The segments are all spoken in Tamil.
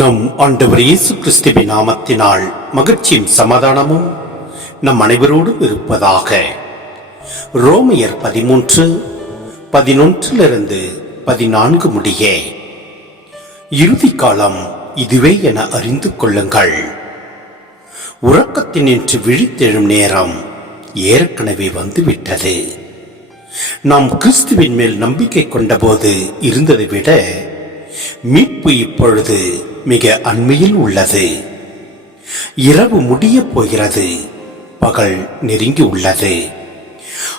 நம் ஆண்டவர் இயேசு கிறிஸ்துவின் நாமத்தினால் மகிழ்ச்சியும் சமாதானமும் நம் அனைவரோடும் இருப்பதாக. ரோமையர் பதிமூன்று பதினொன்றிலிருந்து பதினான்கு முடிய. இறுதி காலம் இதுவே என அறிந்து கொள்ளுங்கள். உறக்கத்தினின்று விழித்தெழும் நேரம் ஏற்கனவே வந்துவிட்டது. நாம் கிறிஸ்துவின் மேல் நம்பிக்கை கொண்டபோது இருந்ததை விட மீட்பு இப்பொழுது மிக அண்மையில் உள்ளது. இரவு முடியப் போகிறது. பகல் நெருங்கி உள்ளது.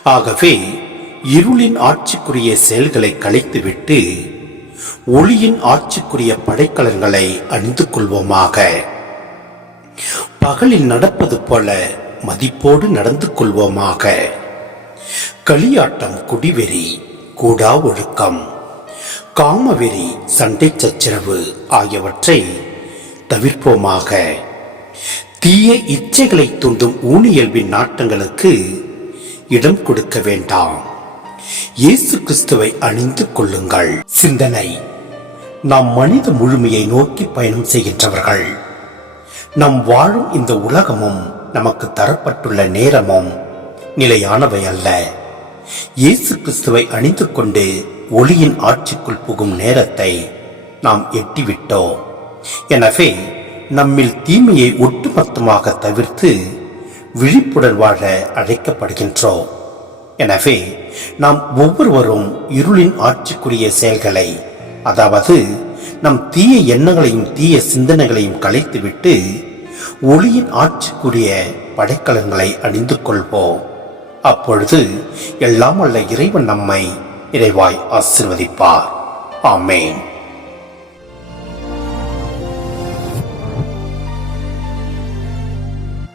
ஆகவே இருளின் ஆட்சிக்குரிய செயல்களை கழித்துவிட்டு ஒளியின் ஆட்சிக்குரிய படைக்கலன்களை அணிந்து கொள்வோமாக. பகலில் நடப்பது போல மதிப்போடு நடந்து கொள்வோமாக. களியாட்டம் குடிவெறி கூடா ஒழுக்கம். காமவெறி சண்டை சச்சரவு ஆகியவற்றை தவிர்ப்போமாக. தீய இச்சைகளை தூண்டும் ஊனியல்பின் நாட்டங்களுக்கு இடம் கொடுக்க வேண்டாம். இயேசு கிறிஸ்துவை அணிந்து கொள்ளுங்கள். சிந்தனை. நாம் மனித முழுமையை நோக்கி பயணம் செய்கின்றவர்கள். நம் வாழும் இந்த உலகமும் நமக்கு தரப்பட்டுள்ள நேரமும் நிலையானவை அல்ல. இயேசு கிறிஸ்துவை அணிந்து கொண்டு ஒளியின் ஆட்சிக்குள் புகும் நேரத்தை நாம் எட்டிவிட்டோம். எனவே நம்மில் தீமையை ஒட்டுமொத்தமாக தவிர்த்து விழிப்புடன் வாழ அழைக்கப்படுகின்றோம். எனவே நாம் ஒவ்வொருவரும் இருளின் ஆட்சிக்குரிய செயல்களை அதாவது நம் தீய எண்ணங்களையும் தீய சிந்தனைகளையும் கலைத்துவிட்டு ஒளியின் ஆட்சிக்குரிய படைக்கலன்களை அணிந்து கொள்வோம். அப்பொழுது எல்லாம் அல்ல இறைவன் நம்மை இறைவாய் ஆசிர்வதிப்பார். ஆமேன்.